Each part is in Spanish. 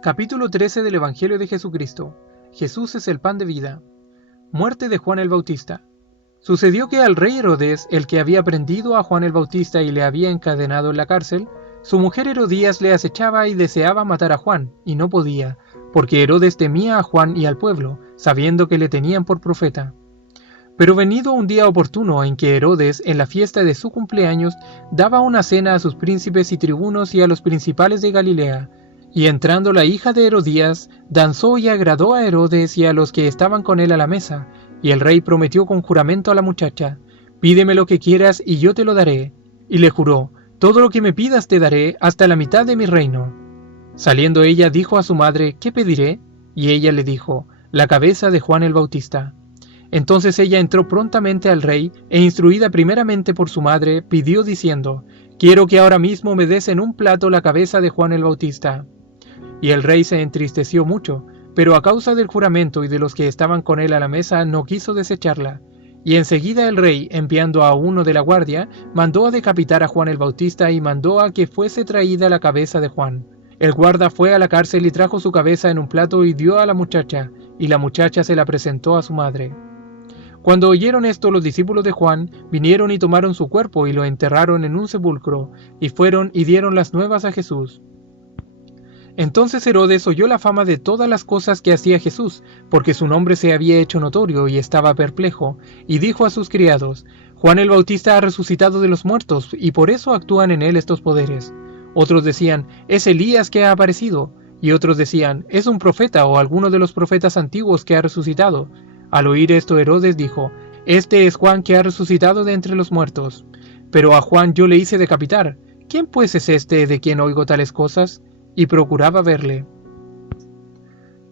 Capítulo 13 del Evangelio de Jesucristo. Jesús es el pan de vida. Muerte de Juan el Bautista. Sucedió que al rey Herodes, el que había prendido a Juan el Bautista y le había encadenado en la cárcel, su mujer Herodías le acechaba y deseaba matar a Juan, y no podía, porque Herodes temía a Juan y al pueblo, sabiendo que le tenían por profeta. Pero venido un día oportuno en que Herodes, en la fiesta de su cumpleaños, daba una cena a sus príncipes y tribunos y a los principales de Galilea, y entrando la hija de Herodías, danzó y agradó a Herodes y a los que estaban con él a la mesa, y el rey prometió con juramento a la muchacha: «Pídeme lo que quieras y yo te lo daré». Y le juró: «Todo lo que me pidas te daré, hasta la mitad de mi reino». Saliendo ella dijo a su madre: «¿Qué pediré?». Y ella le dijo: «La cabeza de Juan el Bautista». Entonces ella entró prontamente al rey, e instruida primeramente por su madre, pidió diciendo: «Quiero que ahora mismo me des en un plato la cabeza de Juan el Bautista». Y el rey se entristeció mucho, pero a causa del juramento y de los que estaban con él a la mesa no quiso desecharla. Y enseguida el rey, enviando a uno de la guardia, mandó a decapitar a Juan el Bautista y mandó a que fuese traída la cabeza de Juan. El guarda fue a la cárcel y trajo su cabeza en un plato y dio a la muchacha, y la muchacha se la presentó a su madre. Cuando oyeron esto, los discípulos de Juan vinieron y tomaron su cuerpo y lo enterraron en un sepulcro, y fueron y dieron las nuevas a Jesús. Entonces Herodes oyó la fama de todas las cosas que hacía Jesús, porque su nombre se había hecho notorio y estaba perplejo, y dijo a sus criados: «Juan el Bautista ha resucitado de los muertos, y por eso actúan en él estos poderes». Otros decían: «Es Elías que ha aparecido», y otros decían: «Es un profeta o alguno de los profetas antiguos que ha resucitado». Al oír esto, Herodes dijo: «Este es Juan que ha resucitado de entre los muertos. Pero a Juan yo le hice decapitar. ¿Quién pues es este de quien oigo tales cosas?». Y procuraba verle.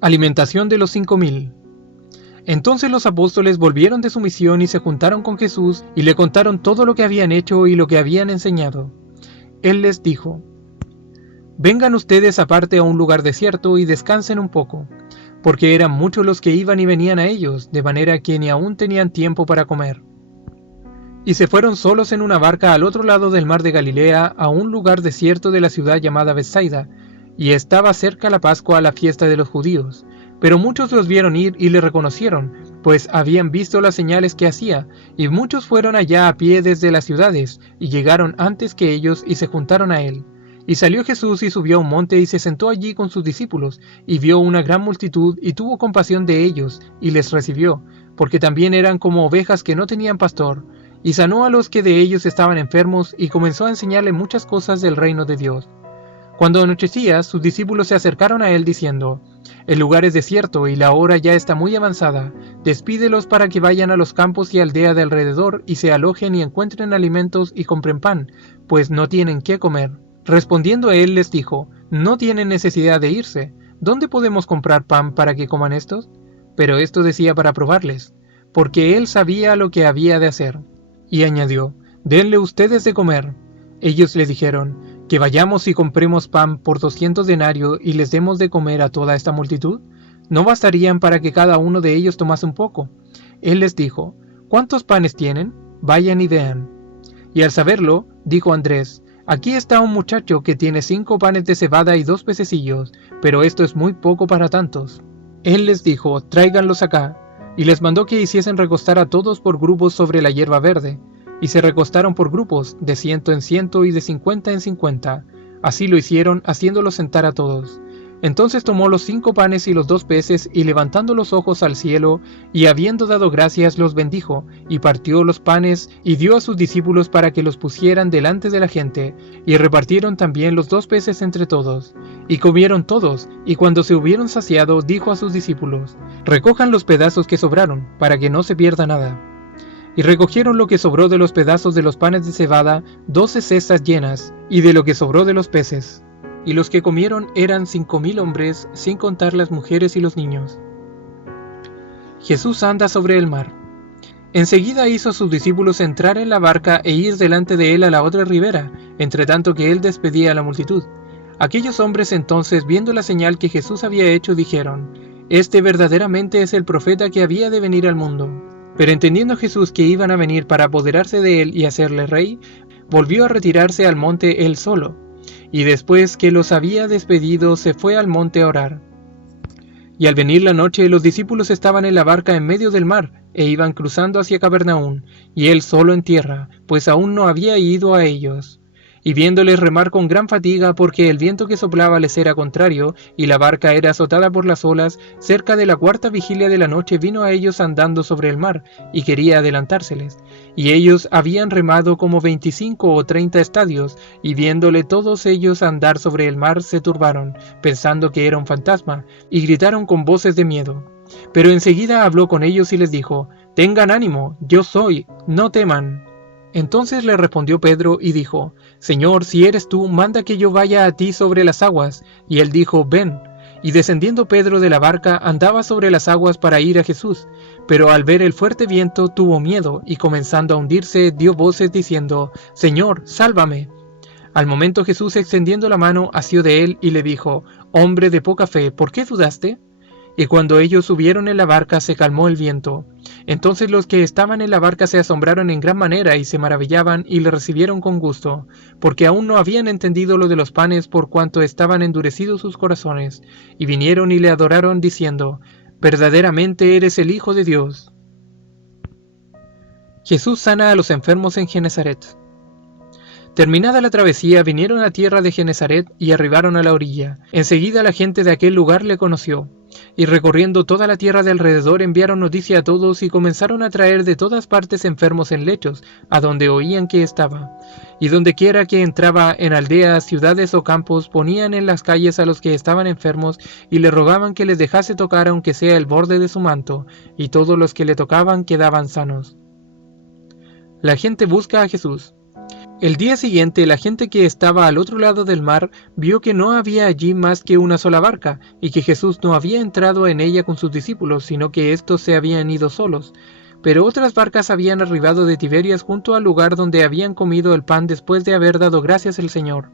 Alimentación de los 5000. Entonces los apóstoles volvieron de su misión y se juntaron con Jesús y le contaron todo lo que habían hecho y lo que habían enseñado. Él les dijo: «Vengan ustedes aparte a un lugar desierto y descansen un poco», porque eran muchos los que iban y venían a ellos, de manera que ni aún tenían tiempo para comer. Y se fueron solos en una barca al otro lado del mar de Galilea, a un lugar desierto de la ciudad llamada Betsaida, y estaba cerca la Pascua, la fiesta de los judíos. Pero muchos los vieron ir y le reconocieron, pues habían visto las señales que hacía, y muchos fueron allá a pie desde las ciudades, y llegaron antes que ellos y se juntaron a él. Y salió Jesús y subió a un monte y se sentó allí con sus discípulos, y vio una gran multitud y tuvo compasión de ellos, y les recibió, porque también eran como ovejas que no tenían pastor, y sanó a los que de ellos estaban enfermos, y comenzó a enseñarle muchas cosas del reino de Dios. Cuando anochecía, sus discípulos se acercaron a él diciendo: «El lugar es desierto y la hora ya está muy avanzada. Despídelos para que vayan a los campos y aldeas de alrededor y se alojen y encuentren alimentos y compren pan, pues no tienen qué comer». Respondiendo él les dijo: «No tienen necesidad de irse. ¿Dónde podemos comprar pan para que coman estos?». Pero esto decía para probarles, porque él sabía lo que había de hacer. Y añadió: «Denle ustedes de comer». Ellos le dijeron: «Que vayamos y compremos pan por 200 denarios y les demos de comer a toda esta multitud. ¿No bastarían para que cada uno de ellos tomase un poco?». Él les dijo: «¿Cuántos panes tienen? Vayan y vean». Y al saberlo, dijo Andrés: «Aquí está un muchacho que tiene 5 panes de cebada y 2 pececillos, pero esto es muy poco para tantos». Él les dijo: «Tráiganlos acá». Y les mandó que hiciesen recostar a todos por grupos sobre la hierba verde. Y se recostaron por grupos, de 100 en 100 y de 50 en 50. Así lo hicieron, haciéndolos sentar a todos. Entonces tomó los 5 panes y los 2 peces, y levantando los ojos al cielo, y habiendo dado gracias, los bendijo, y partió los panes, y dio a sus discípulos para que los pusieran delante de la gente, y repartieron también los 2 peces entre todos. Y comieron todos, y cuando se hubieron saciado, dijo a sus discípulos: «Recojan los pedazos que sobraron, para que no se pierda nada». Y recogieron lo que sobró de los pedazos de los panes de cebada, 12 cestas llenas, y de lo que sobró de los peces. Y los que comieron eran 5000 hombres, sin contar las mujeres y los niños. Jesús anda sobre el mar. Enseguida hizo a sus discípulos entrar en la barca e ir delante de él a la otra ribera, entre tanto que él despedía a la multitud. Aquellos hombres entonces, viendo la señal que Jesús había hecho, dijeron: «Este verdaderamente es el profeta que había de venir al mundo». Pero entendiendo Jesús que iban a venir para apoderarse de él y hacerle rey, volvió a retirarse al monte él solo. y después que los había despedido se fue al monte a orar. Y al venir la noche los discípulos estaban en la barca en medio del mar, e iban cruzando hacia Capernaum, y él solo en tierra, pues aún no había ido a ellos. Y viéndoles remar con gran fatiga, porque el viento que soplaba les era contrario, y la barca era azotada por las olas, cerca de la cuarta vigilia de la noche vino a ellos andando sobre el mar, y quería adelantárseles. Y ellos habían remado como 25 o 30 estadios, y viéndole todos ellos andar sobre el mar se turbaron, pensando que era un fantasma, y gritaron con voces de miedo. Pero enseguida habló con ellos y les dijo: «Tengan ánimo, yo soy, no teman». Entonces le respondió Pedro y dijo: «Señor, si eres tú, manda que yo vaya a ti sobre las aguas». Y él dijo: «Ven». Y descendiendo Pedro de la barca, andaba sobre las aguas para ir a Jesús. Pero al ver el fuerte viento tuvo miedo, y comenzando a hundirse, dio voces diciendo: «Señor, sálvame». Al momento Jesús, extendiendo la mano, asió de él y le dijo: «Hombre de poca fe, ¿por qué dudaste?». Y cuando ellos subieron en la barca se calmó el viento. Entonces los que estaban en la barca se asombraron en gran manera y se maravillaban y le recibieron con gusto, porque aún no habían entendido lo de los panes por cuanto estaban endurecidos sus corazones. Y vinieron y le adoraron diciendo: «Verdaderamente eres el Hijo de Dios». Jesús sana a los enfermos en Genesaret. Terminada la travesía, vinieron a tierra de Genesaret y arribaron a la orilla. Enseguida la gente de aquel lugar le conoció, y recorriendo toda la tierra de alrededor enviaron noticia a todos y comenzaron a traer de todas partes enfermos en lechos, a donde oían que estaba. Y dondequiera que entraba, en aldeas, ciudades o campos, ponían en las calles a los que estaban enfermos y le rogaban que les dejase tocar aunque sea el borde de su manto, y todos los que le tocaban quedaban sanos. La gente busca a Jesús. El día siguiente la gente que estaba al otro lado del mar vio que no había allí más que una sola barca, y que Jesús no había entrado en ella con sus discípulos, sino que éstos se habían ido solos. Pero otras barcas habían arribado de Tiberias junto al lugar donde habían comido el pan después de haber dado gracias al Señor.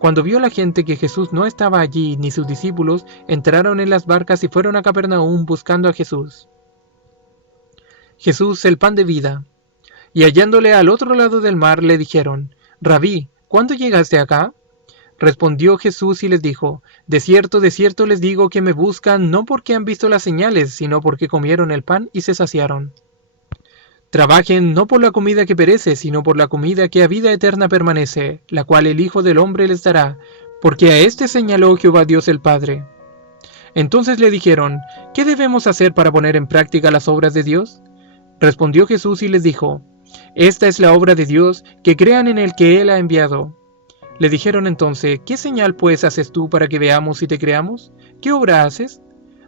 Cuando vio la gente que Jesús no estaba allí ni sus discípulos, entraron en las barcas y fueron a Capernaum buscando a Jesús. Jesús, el pan de vida. Y hallándole al otro lado del mar, le dijeron: «Rabí, ¿cuándo llegaste acá?». Respondió Jesús y les dijo: de cierto les digo que me buscan no porque han visto las señales, sino porque comieron el pan y se saciaron. Trabajen no por la comida que perece, sino por la comida que a vida eterna permanece, la cual el Hijo del Hombre les dará, porque a éste señaló Jehová Dios el Padre». Entonces le dijeron: «¿Qué debemos hacer para poner en práctica las obras de Dios?». Respondió Jesús y les dijo: «Esta es la obra de Dios, que crean en el que Él ha enviado». Le dijeron entonces: «¿Qué señal pues haces tú para que veamos y te creamos? ¿Qué obra haces?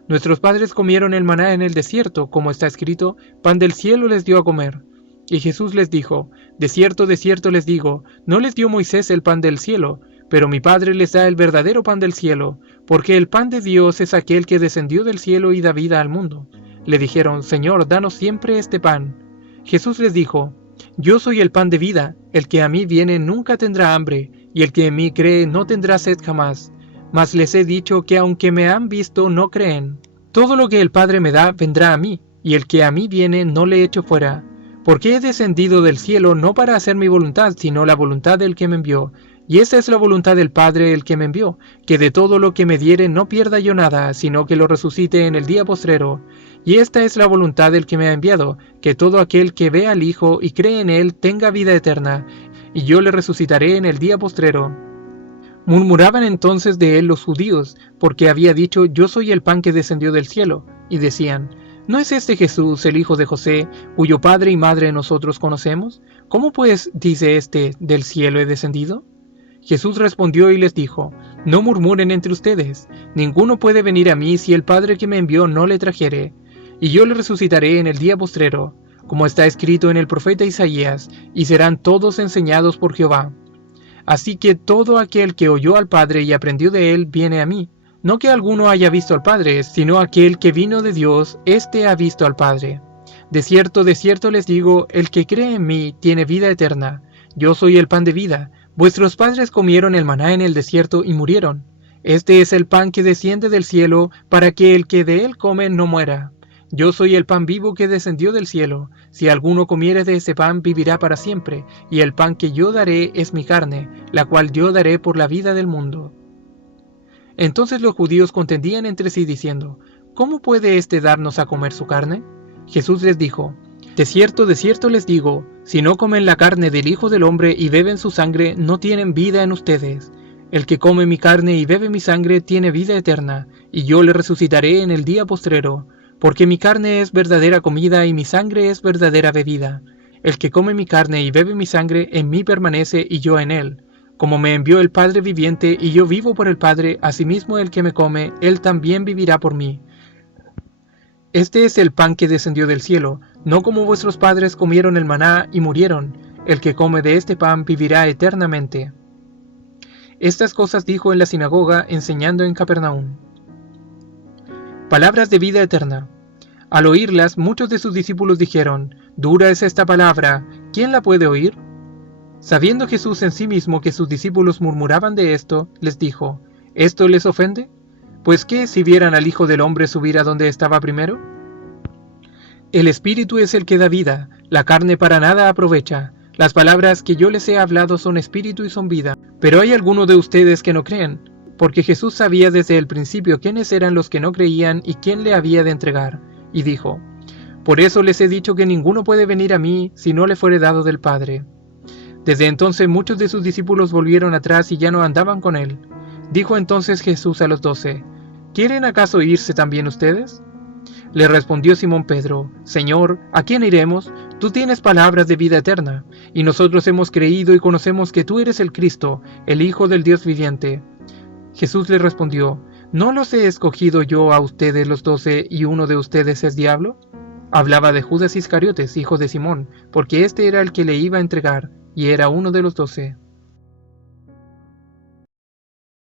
Nuestros padres comieron el maná en el desierto, como está escrito: pan del cielo les dio a comer». Y Jesús les dijo: de cierto les digo, no les dio Moisés el pan del cielo, pero mi Padre les da el verdadero pan del cielo, porque el pan de Dios es aquel que descendió del cielo y da vida al mundo. Le dijeron: Señor, danos siempre este pan. Jesús les dijo: yo soy el pan de vida, el que a mí viene nunca tendrá hambre, y el que en mí cree no tendrá sed jamás. Mas les he dicho que aunque me han visto no creen. Todo lo que el Padre me da vendrá a mí, y el que a mí viene no le echo fuera. Porque he descendido del cielo no para hacer mi voluntad, sino la voluntad del que me envió. Y esa es la voluntad del Padre el que me envió, que de todo lo que me diere no pierda yo nada, sino que lo resucite en el día postrero. Y esta es la voluntad del que me ha enviado, que todo aquel que ve al Hijo y cree en él tenga vida eterna, y yo le resucitaré en el día postrero. Murmuraban entonces de él los judíos, porque había dicho: yo soy el pan que descendió del cielo, y decían: ¿no es este Jesús el hijo de José, cuyo padre y madre nosotros conocemos? ¿Cómo pues dice este: del cielo he descendido? Jesús respondió y les dijo: no murmuren entre ustedes, ninguno puede venir a mí si el Padre que me envió no le trajere, y yo le resucitaré en el día postrero, como está escrito en el profeta Isaías, y serán todos enseñados por Jehová. Así que todo aquel que oyó al Padre y aprendió de él viene a mí. No que alguno haya visto al Padre, sino aquel que vino de Dios, éste ha visto al Padre. De cierto les digo, el que cree en mí tiene vida eterna. Yo soy el pan de vida. Vuestros padres comieron el maná en el desierto y murieron. Este es el pan que desciende del cielo, para que el que de él come no muera. Yo soy el pan vivo que descendió del cielo. Si alguno comiere de ese pan, vivirá para siempre, y el pan que yo daré es mi carne, la cual yo daré por la vida del mundo. Entonces los judíos contendían entre sí diciendo, ¿cómo puede éste darnos a comer su carne? Jesús les dijo, de cierto les digo, si no comen la carne del Hijo del Hombre y beben su sangre, no tienen vida en ustedes. El que come mi carne y bebe mi sangre tiene vida eterna, y yo le resucitaré en el día postrero, porque mi carne es verdadera comida y mi sangre es verdadera bebida. El que come mi carne y bebe mi sangre, en mí permanece y yo en él. Como me envió el Padre viviente y yo vivo por el Padre, asimismo el que me come, él también vivirá por mí. Este es el pan que descendió del cielo, no como vuestros padres comieron el maná y murieron. El que come de este pan vivirá eternamente. Estas cosas dijo en la sinagoga, enseñando en Capernaum. Palabras de vida eterna. Al oírlas, muchos de sus discípulos dijeron, «Dura es esta palabra, ¿quién la puede oír?» Sabiendo Jesús en sí mismo que sus discípulos murmuraban de esto, les dijo, ¿esto les ofende? Pues ¿qué si vieran al Hijo del Hombre subir a donde estaba primero? El Espíritu es el que da vida, la carne para nada aprovecha. Las palabras que yo les he hablado son espíritu y son vida. Pero hay algunos de ustedes que no creen, porque Jesús sabía desde el principio quiénes eran los que no creían y quién le había de entregar. Y dijo, por eso les he dicho que ninguno puede venir a mí si no le fuere dado del Padre. Desde entonces muchos de sus discípulos volvieron atrás y ya no andaban con él. Dijo entonces Jesús a los 12, ¿quieren acaso irse también ustedes? Le respondió Simón Pedro, Señor, ¿a quién iremos? Tú tienes palabras de vida eterna, y nosotros hemos creído y conocemos que tú eres el Cristo, el Hijo del Dios viviente. Jesús le respondió, ¿no los he escogido yo a ustedes los 12 y uno de ustedes es diablo? Hablaba de Judas Iscariotes, hijo de Simón, porque este era el que le iba a entregar, y era uno de los 12.